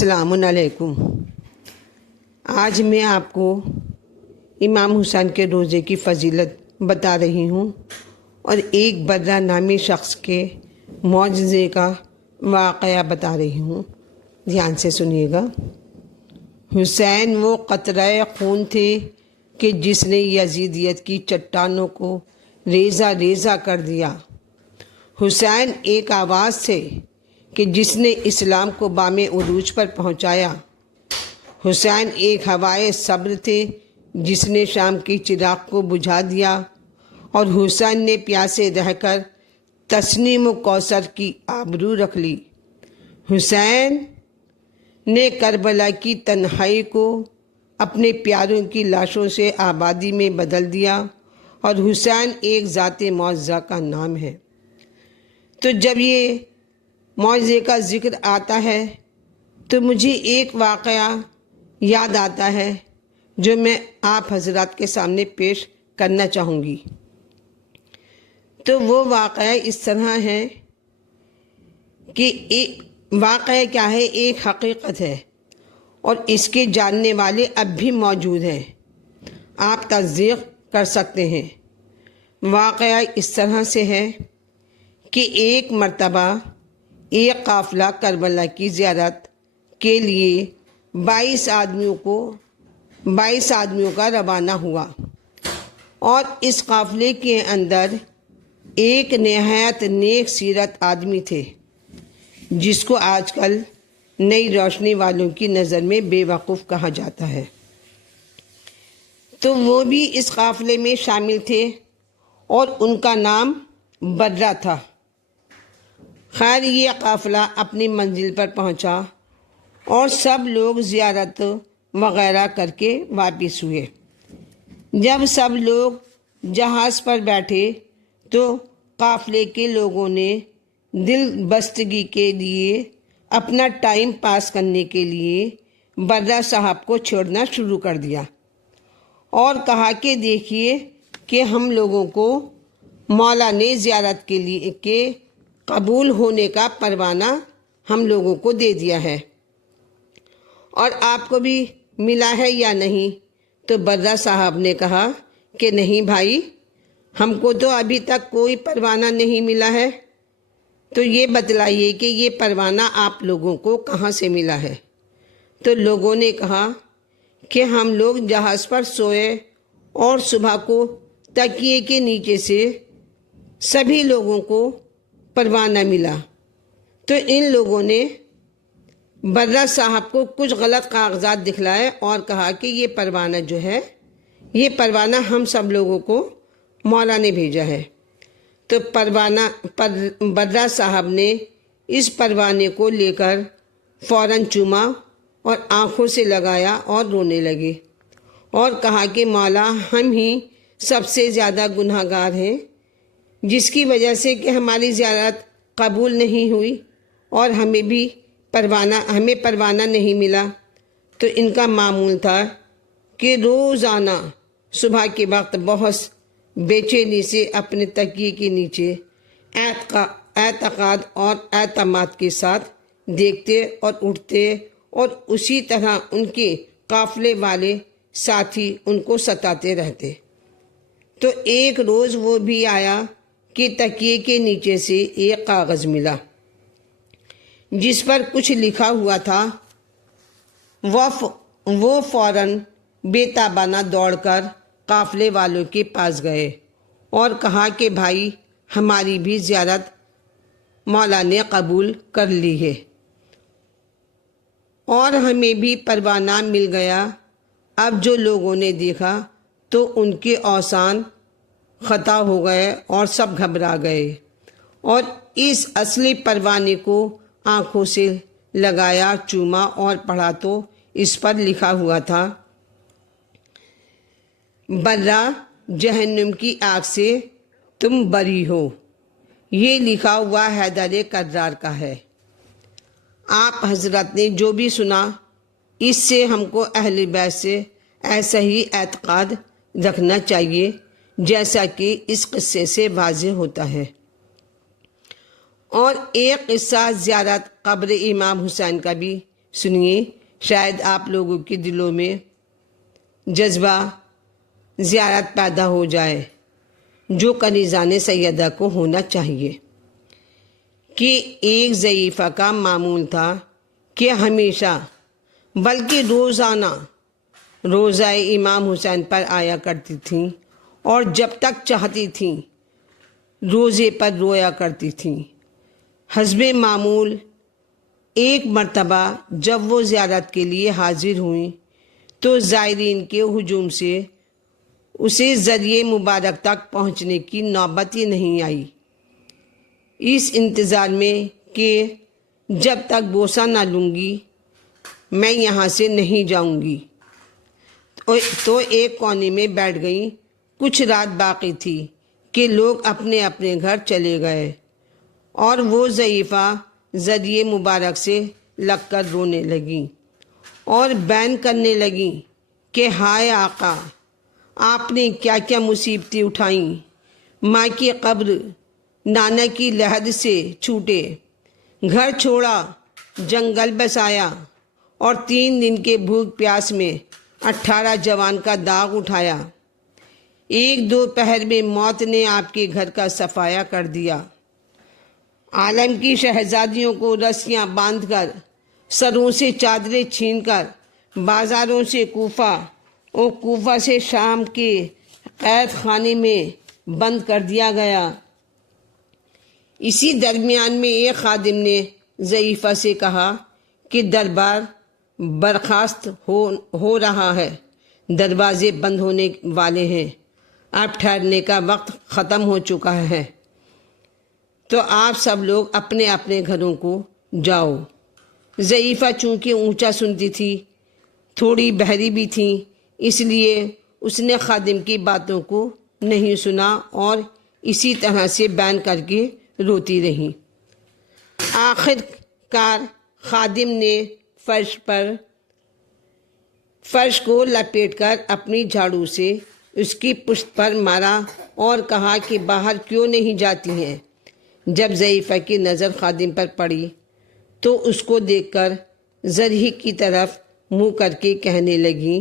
السلام علیکم۔ آج میں آپ کو امام حسین کے روزے کی فضیلت بتا رہی ہوں اور ایک برہ نامی شخص کے معجزے کا واقعہ بتا رہی ہوں، دھیان سے سنیے گا۔ حسین وہ قطرہ خون تھے کہ جس نے یزیدیت کی چٹانوں کو ریزہ ریزہ کر دیا۔ حسین ایک آواز تھے کہ جس نے اسلام کو بام عروج پر پہنچایا۔ حسین ایک ہوائے صبر تھے جس نے شام کی چراغ کو بجھا دیا، اور حسین نے پیاسے رہ کر تسنیم و کوثر کی آبرو رکھ لی۔ حسین نے کربلا کی تنہائی کو اپنے پیاروں کی لاشوں سے آبادی میں بدل دیا، اور حسین ایک ذات معجزہ کا نام ہے۔ تو جب یہ معجزے کا ذکر آتا ہے تو مجھے ایک واقعہ یاد آتا ہے جو میں آپ حضرات کے سامنے پیش کرنا چاہوں گی۔ تو وہ واقعہ اس طرح ہے کہ واقعہ کیا ہے، ایک حقیقت ہے اور اس کے جاننے والے اب بھی موجود ہیں، آپ تصدیق کر سکتے ہیں۔ واقعہ اس طرح سے ہے کہ ایک مرتبہ ایک قافلہ کربلا کی زیارت کے لیے 22 آدمیوں کا روانہ ہوا، اور اس قافلے کے اندر ایک نہایت نیک سیرت آدمی تھے جس کو آج کل نئی روشنی والوں کی نظر میں بے وقوف کہا جاتا ہے۔ تو وہ بھی اس قافلے میں شامل تھے اور ان کا نام برہ تھا۔ خیر، یہ قافلہ اپنی منزل پر پہنچا اور سب لوگ زیارت وغیرہ کر کے واپس ہوئے۔ جب سب لوگ جہاز پر بیٹھے تو قافلے کے لوگوں نے دل بستگی کے لیے اپنا ٹائم پاس کرنے کے لیے برہ صاحب کو چھیڑنا شروع کر دیا اور کہا کہ دیکھیے کہ ہم لوگوں کو مولا نے زیارت کے لیے قبول ہونے کا پروانہ ہم لوگوں کو دے دیا ہے، اور آپ کو بھی ملا ہے یا نہیں؟ تو برہ صاحب نے کہا کہ نہیں بھائی، ہم کو تو ابھی تک کوئی پروانہ نہیں ملا ہے۔ تو یہ بتلائیے کہ یہ پروانہ آپ لوگوں کو کہاں سے ملا ہے؟ تو لوگوں نے کہا کہ ہم لوگ جہاز پر سوئے اور صبح کو تکیے کے نیچے سے سبھی لوگوں کو پروانہ ملا۔ تو ان لوگوں نے برہ صاحب کو کچھ غلط کاغذات دکھلائے اور کہا کہ یہ پروانہ جو ہے، یہ پروانہ ہم سب لوگوں کو مولا نے بھیجا ہے۔ تو برہ صاحب نے اس پروانے کو لے کر فوراً چوما اور آنکھوں سے لگایا اور رونے لگے اور کہا کہ مولا، ہم ہی سب سے زیادہ گناہ گار ہیں جس کی وجہ سے کہ ہماری زیارت قبول نہیں ہوئی اور ہمیں پروانہ نہیں ملا۔ تو ان کا معمول تھا کہ روزانہ صبح کے وقت بہت بے چینی سے اپنے تکیے کے نیچے اعتقاد اور اعتماد کے ساتھ دیکھتے اور اٹھتے، اور اسی طرح ان کے قافلے والے ساتھی ان کو ستاتے رہتے۔ تو ایک روز وہ بھی آیا کہ تکیے کے نیچے سے ایک کاغذ ملا جس پر کچھ لکھا ہوا تھا۔ وہ فوراً بے تابانہ دوڑ کر قافلے والوں کے پاس گئے اور کہا کہ بھائی، ہماری بھی زیارت مولا نے قبول کر لی ہے اور ہمیں بھی پروانہ مل گیا۔ اب جو لوگوں نے دیکھا تو ان کے اوزان خطا ہو گئے اور سب گھبرا گئے، اور اس اصلی پروانے کو آنکھوں سے لگایا، چوما اور پڑھا تو اس پر لکھا ہوا تھا، برہ، جہنم کی آگ سے تم بری ہو۔ یہ لکھا ہوا حیدر کرار کا ہے۔ آپ حضرت نے جو بھی سنا، اس سے ہم کو اہل بیت سے ایسا ہی اعتقاد رکھنا چاہیے جیسا کہ اس قصے سے واضح ہوتا ہے۔ اور ایک قصہ زیارت قبر امام حسین کا بھی سنیے، شاید آپ لوگوں کے دلوں میں جذبہ زیارت پیدا ہو جائے جو کنیزان سیدہ کو ہونا چاہیے، کہ ایک ضعیفہ کا معمول تھا کہ ہمیشہ بلکہ روزانہ روزہ امام حسین پر آیا کرتی تھیں اور جب تک چاہتی تھیں روزے پر رویا کرتی تھیں۔ حسب معمول ایک مرتبہ جب وہ زیارت کے لیے حاضر ہوئیں تو زائرین کے ہجوم سے اسے ذریعہ مبارک تک پہنچنے کی نوبت ہی نہیں آئی۔ اس انتظار میں کہ جب تک بوسہ نہ لوں گی میں یہاں سے نہیں جاؤں گی، تو ایک کونے میں بیٹھ گئیں۔ کچھ رات باقی تھی کہ لوگ اپنے اپنے گھر چلے گئے اور وہ ضعیفہ ذریعہ مبارک سے لگ کر رونے لگیں اور بیان کرنے لگیں کہ ہائے آقا، آپ نے کیا کیا مصیبتیں اٹھائیں، ماں کی قبر نانا کی لحد سے چھوٹے، گھر چھوڑا جنگل بسایا اور 3 دن کے بھوک پیاس میں 18 جوان کا داغ اٹھایا۔ 1-2 پہر میں موت نے آپ کے گھر کا صفایا کر دیا۔ عالم کی شہزادیوں کو رسیاں باندھ کر، سروں سے چادریں چھین کر بازاروں سے کوفہ اور کوفہ سے شام کے قید خانے میں بند کر دیا گیا۔ اسی درمیان میں ایک خادم نے ضعیفہ سے کہا کہ دربار برخاست ہو رہا ہے، دروازے بند ہونے والے ہیں، اب ٹھہرنے کا وقت ختم ہو چکا ہے، تو آپ سب لوگ اپنے اپنے گھروں کو جاؤ۔ ضعیفہ چونکہ اونچا سنتی تھی، تھوڑی بہری بھی تھی، اس لیے اس نے خادم کی باتوں کو نہیں سنا اور اسی طرح سے بیان کر کے روتی رہی۔ آخر کار خادم نے فرش کو لپیٹ کر اپنی جھاڑو سے اس کی پشت پر مارا اور کہا کہ باہر کیوں نہیں جاتی ہیں؟ جب ضعیفہ کی نظر خادم پر پڑی تو اس کو دیکھ کر زرہی کی طرف منہ کر کے کہنے لگی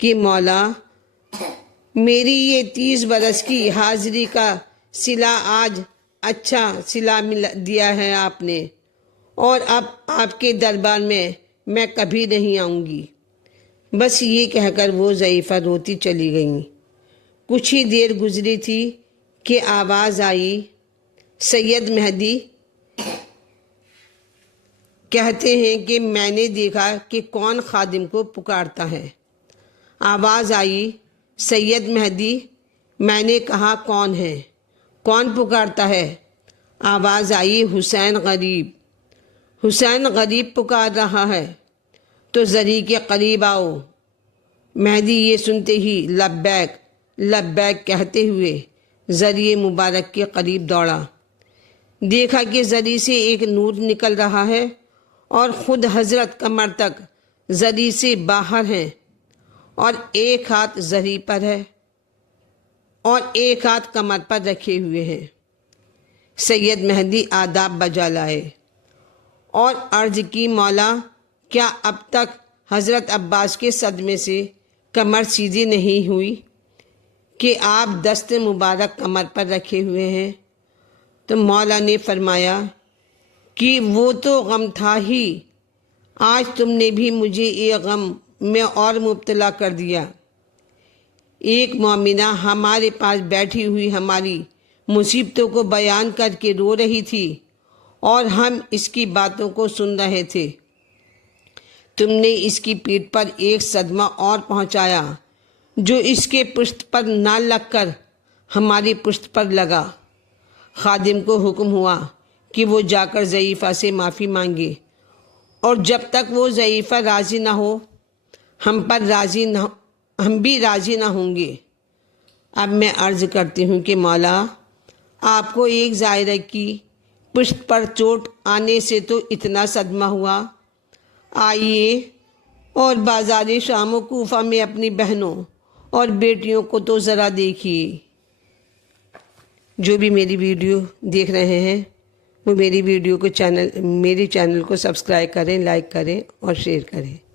کہ مولا، میری یہ 30 برس کی حاضری کا صلہ آج اچھا صلہ دیا ہے آپ نے، اور اب آپ کے دربار میں کبھی نہیں آؤں گی۔ بس یہ کہہ کر وہ ضعیفہ روتی چلی گئیں۔ کچھ ہی دیر گزری تھی کہ آواز آئی، سید مہدی کہتے ہیں کہ میں نے دیکھا کہ کون خادم کو پکارتا ہے۔ آواز آئی، سید مہدی، میں نے کہا کون ہے؟ کون پکارتا ہے؟ آواز آئی، حسین غریب، حسین غریب پکار رہا ہے، تو زری کے قریب آؤ۔ مہدی یہ سنتے ہی لبیک لبیک کہتے ہوئے زری مبارک کے قریب دوڑا۔ دیکھا کہ زری سے ایک نور نکل رہا ہے اور خود حضرت کمر تک زری سے باہر ہیں، اور ایک ہاتھ زری پر ہے اور ایک ہاتھ کمر پر رکھے ہوئے ہیں۔ سید مہدی آداب بجا لائے اور عرض کی، مولا، کیا اب تک حضرت عباس کے صدمے سے کمر سیدھی نہیں ہوئی کہ آپ دست مبارک کمر پر رکھے ہوئے ہیں؟ تو مولا نے فرمایا کہ وہ تو غم تھا ہی، آج تم نے بھی مجھے ایک غم میں اور مبتلا کر دیا۔ ایک مومنہ ہمارے پاس بیٹھی ہوئی ہماری مصیبتوں کو بیان کر کے رو رہی تھی اور ہم اس کی باتوں کو سن رہے تھے، تم نے اس کی پیٹھ پر ایک صدمہ اور پہنچایا جو اس کے پشت پر نہ لگ کر ہماری پشت پر لگا۔ خادم کو حکم ہوا کہ وہ جا کر ضعیفہ سے معافی مانگے، اور جب تک وہ ضعیفہ راضی نہ ہو ہم بھی راضی نہ ہوں گے۔ اب میں عرض کرتی ہوں کہ مولا، آپ کو ایک زائرہ کی پشت پر چوٹ آنے سے تو اتنا صدمہ ہوا، آئیے اور بازار شام و کوفہ میں اپنی بہنوں اور بیٹیوں کو تو ذرا دیکھیے۔ جو بھی میری ویڈیو دیکھ رہے ہیں وہ میری چینل کو سبسکرائب کریں، لائک کریں اور شیئر کریں۔